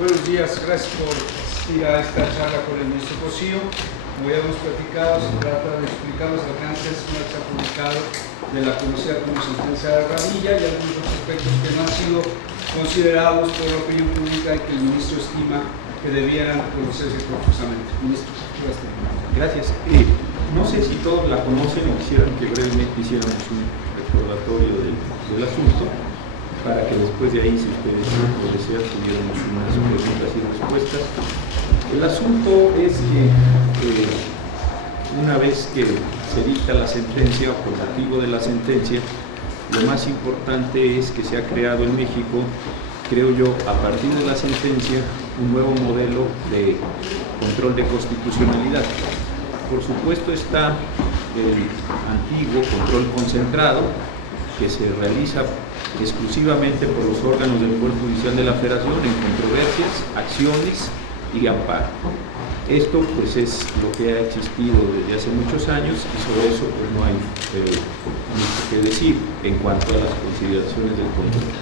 Buenos días, gracias por asistir a esta charla con el ministro Cosío. Como ya hemos platicado, se trata de explicar los alcances que se ha publicado de la conocida como sentencia de Radilla y algunos otros aspectos que no han sido considerados por la opinión pública y que el ministro estima que debieran conocerse profusamente. Ministro, gracias. No sé si todos la conocen o quisieran que brevemente hiciéramos un recordatorio del asunto, para que después de ahí, si ustedes lo desean, tuviéramos unas preguntas y respuestas. El asunto es que una vez que se dicta la sentencia o por motivo de la sentencia, lo más importante es que se ha creado en México, creo yo, a partir de la sentencia, un nuevo modelo de control de constitucionalidad. Por supuesto está el antiguo control concentrado, que se realiza exclusivamente por los órganos del Poder Judicial de la Federación en controversias, acciones y amparo. Esto pues es lo que ha existido desde hace muchos años y sobre eso pues no hay mucho que decir en cuanto a las consideraciones del control.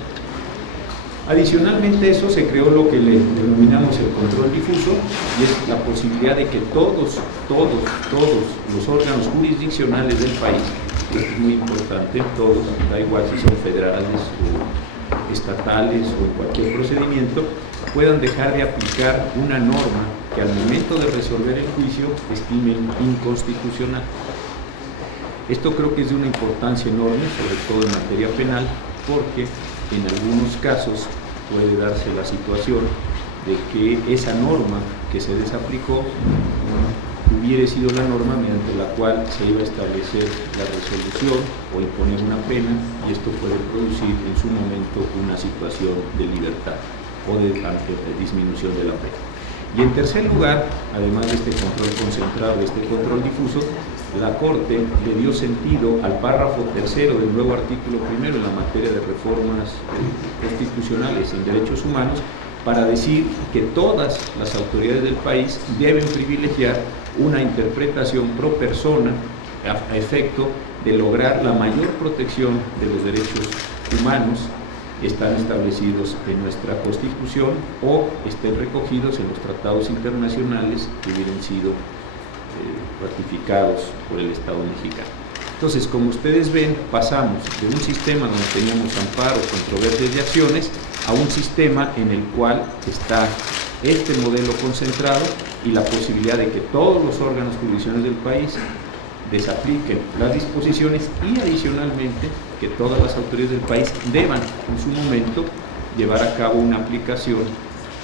Adicionalmente a eso se creó lo que le denominamos el control difuso, y es la posibilidad de que todos los órganos jurisdiccionales del país, esto es muy importante, todos, da igual si son federales o estatales o en cualquier procedimiento, puedan dejar de aplicar una norma que al momento de resolver el juicio estimen inconstitucional. Esto creo que es de una importancia enorme, sobre todo en materia penal, porque en algunos casos puede darse la situación de que esa norma que se desaplicó hubiera sido la norma mediante la cual se iba a establecer la resolución o imponer una pena, y esto puede producir en su momento una situación de libertad o de disminución de la pena. Y en tercer lugar, además de este control concentrado, de este control difuso, la Corte le dio sentido al párrafo tercero del nuevo artículo primero en la materia de reformas constitucionales en derechos humanos, para decir que todas las autoridades del país deben privilegiar una interpretación pro persona a efecto de lograr la mayor protección de los derechos humanos están establecidos en nuestra Constitución o estén recogidos en los tratados internacionales que hubieran sido ratificados por el Estado mexicano. Entonces, como ustedes ven, pasamos de un sistema donde teníamos amparos, controversias y acciones a un sistema en el cual está este modelo concentrado y la posibilidad de que todos los órganos jurisdiccionales del país desapliquen las disposiciones y adicionalmente que todas las autoridades del país deban en su momento llevar a cabo una aplicación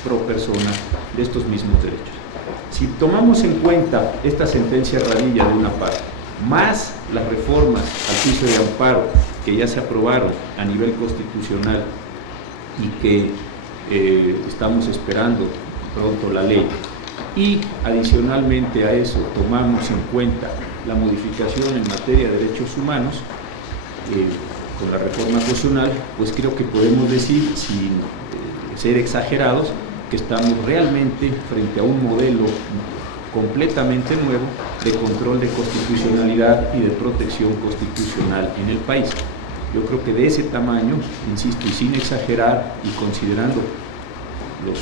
pro persona de estos mismos derechos. Si tomamos en cuenta esta sentencia Radilla de una parte, más las reformas al juicio de amparo que ya se aprobaron a nivel constitucional y que estamos esperando pronto la ley, y adicionalmente a eso tomamos en cuenta la modificación en materia de derechos humanos con la reforma constitucional, pues creo que podemos decir, sin ser exagerados, que estamos realmente frente a un modelo completamente nuevo de control de constitucionalidad y de protección constitucional en el país. Yo creo que de ese tamaño, insisto, y sin exagerar y considerando los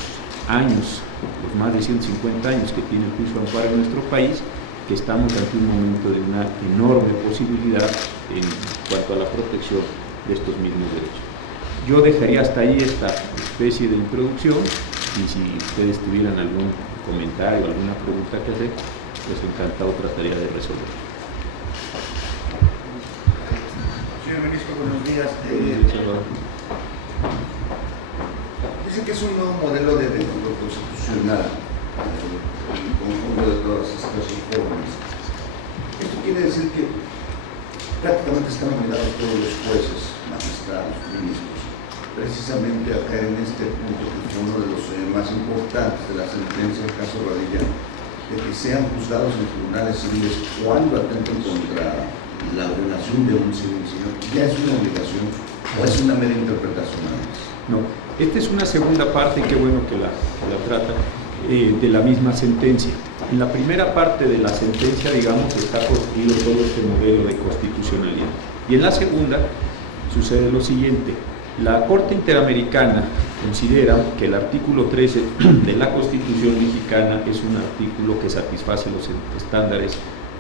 años, los más de 150 años que tiene el juicio de amparo en nuestro país, que estamos ante un momento de una enorme posibilidad en cuanto a la protección de estos mismos derechos. Yo dejaría hasta ahí esta especie de introducción, y si ustedes tuvieran algún comentario, alguna pregunta que hacer, pues encantado trataría de resolver. Señor ministro, buenos días. Dice que es un nuevo modelo de control constitucional, el conjunto de todas estas reformas. Esto quiere decir que prácticamente están obligados todos los jueces, magistrados, ministros, precisamente a caer en este punto que fue uno de los más importantes de la sentencia del caso Radilla, de que sean juzgados en tribunales civiles cuando atenten contra la ordenación de un civil. ¿Ya es una obligación o es una mera interpretación nada más? No, esta es una segunda parte, y qué bueno que la trata, de la misma sentencia. En la primera parte de la sentencia, digamos, está construido todo este modelo de constitucionalidad. Y en la segunda sucede lo siguiente: La Corte Interamericana considera que el artículo 13 de la Constitución mexicana es un artículo que satisface los estándares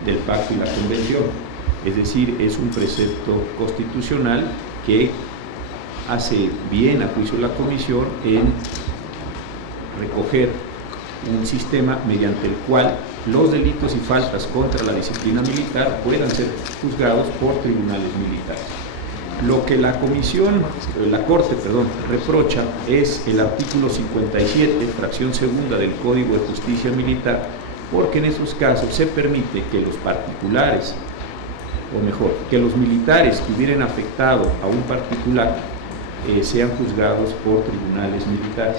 del Pacto y la Convención, es decir, es un precepto constitucional que hace bien, a juicio de la Comisión, en recoger un sistema mediante el cual los delitos y faltas contra la disciplina militar puedan ser juzgados por tribunales militares. Lo que la Corte reprocha es el artículo 57, fracción segunda del Código de Justicia Militar, porque en esos casos se permite que los particulares, o mejor, que los militares que hubieran afectado a un particular sean juzgados por tribunales militares.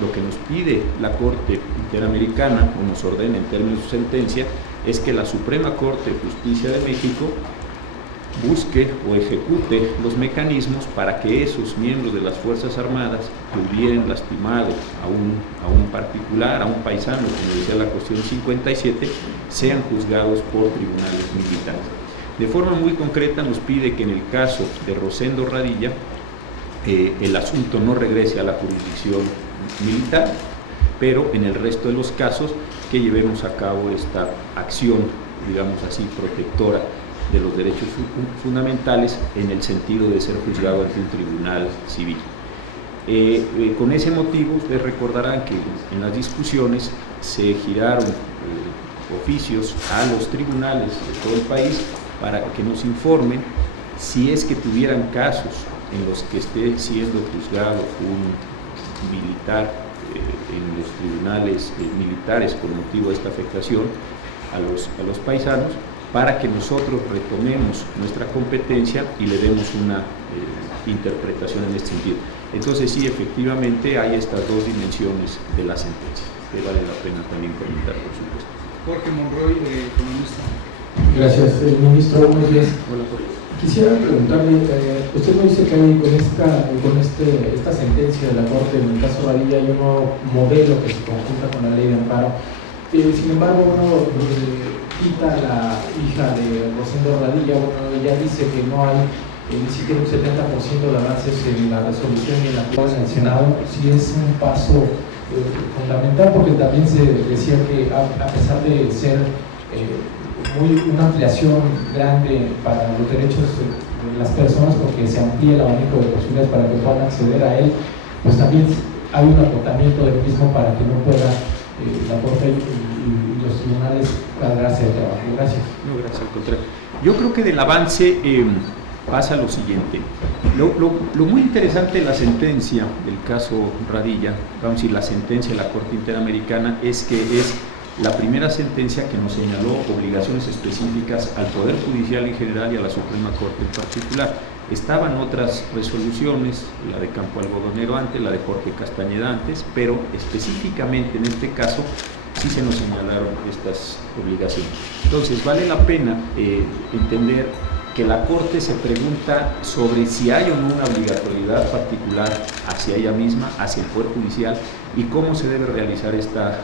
Lo que nos pide la Corte Interamericana, o nos ordena en términos de su sentencia, es que la Suprema Corte de Justicia de México busque o ejecute los mecanismos para que esos miembros de las Fuerzas Armadas que hubieran lastimado a un particular, a un paisano, como decía la cuestión 57, sean juzgados por tribunales militares. De forma muy concreta nos pide que en el caso de Rosendo Radilla el asunto no regrese a la jurisdicción militar, pero en el resto de los casos que llevemos a cabo esta acción, digamos así, protectora de los derechos fundamentales en el sentido de ser juzgado ante un tribunal civil. Con ese motivo, ustedes recordarán que en las discusiones se giraron oficios a los tribunales de todo el país para que nos informen si es que tuvieran casos en los que esté siendo juzgado un militar en los tribunales militares con motivo de esta afectación a los paisanos, para que nosotros retomemos nuestra competencia y le demos una interpretación en este sentido. Entonces sí, efectivamente hay estas dos dimensiones de la sentencia, que vale la pena también comentar, por supuesto. Jorge Monroy, economista. Gracias, ministro. Buenos días. Hola, Jorge. Quisiera preguntarle, usted nos dice que hay con esta sentencia de la Corte, en el caso Radilla, hay un nuevo modelo que se conjunta con la ley de amparo. Sin embargo, uno quita a la hija de Rosendo Radilla, ella dice que no hay ni siquiera un 70% de avances en la resolución y en la prueba en el Senado. Sí es un paso fundamental, porque también se decía que a pesar de ser una ampliación grande para los derechos de las personas, porque se amplía el abanico de posibilidades para que puedan acceder a él, pues también hay un acotamiento del mismo para que no pueda la Corte y los tribunales cargarse de trabajo. Gracias. No, gracias, al contrario. Yo creo que del avance pasa lo siguiente. Lo muy interesante de la sentencia del caso Radilla, vamos a decir, la sentencia de la Corte Interamericana, es que es la primera sentencia que nos señaló obligaciones específicas al Poder Judicial en general y a la Suprema Corte en particular. Estaban otras resoluciones, la de Campo Algodonero antes, la de Jorge Castañeda antes, pero específicamente en este caso sí se nos señalaron estas obligaciones. Entonces vale la pena entender que la Corte se pregunta sobre si hay o no una obligatoriedad particular hacia ella misma, hacia el Poder Judicial, y cómo se debe realizar esta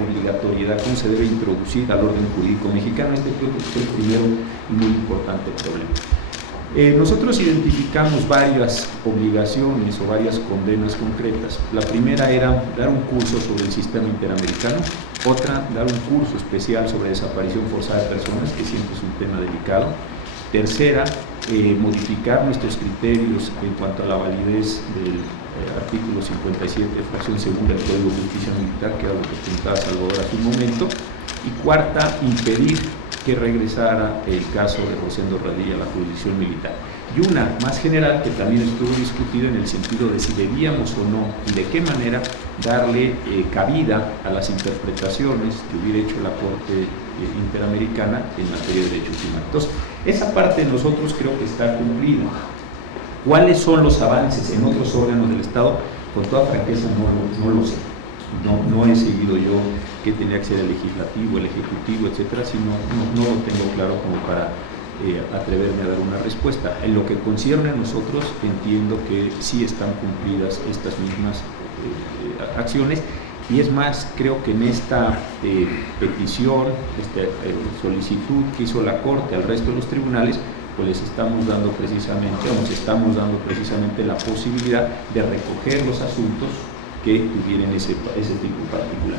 obligatoriedad, cómo se debe introducir al orden jurídico mexicano. Este creo que es el primero y muy importante problema. Nosotros identificamos varias obligaciones o varias condenas concretas. La primera era dar un curso sobre el sistema interamericano, otra, dar un curso especial sobre desaparición forzada de personas, que siempre es un tema delicado. Tercera, modificar nuestros criterios en cuanto a la validez del artículo 57, fracción segunda del Código de Justicia Militar, que era lo que comentaba Salvador hace un momento. Y cuarta, impedir que regresara el caso de Rosendo Radilla a la jurisdicción militar. Y una más general, que también estuvo discutida en el sentido de si debíamos o no y de qué manera darle cabida a las interpretaciones que hubiera hecho la Corte Interamericana en materia de derechos humanos. Entonces, esa parte de nosotros creo que está cumplida. ¿Cuáles son los avances en otros órganos del Estado? Con toda franqueza no lo sé. No he seguido yo qué tenía que ser el legislativo, el ejecutivo, etcétera, sino no lo tengo claro como para atreverme a dar una respuesta. En lo que concierne a nosotros, entiendo que sí están cumplidas estas mismas acciones, y es más, creo que en esta petición, esta solicitud que hizo la Corte al resto de los tribunales, pues les estamos dando precisamente, o nos estamos dando precisamente la posibilidad de recoger los asuntos que tuvieran ese tipo particular.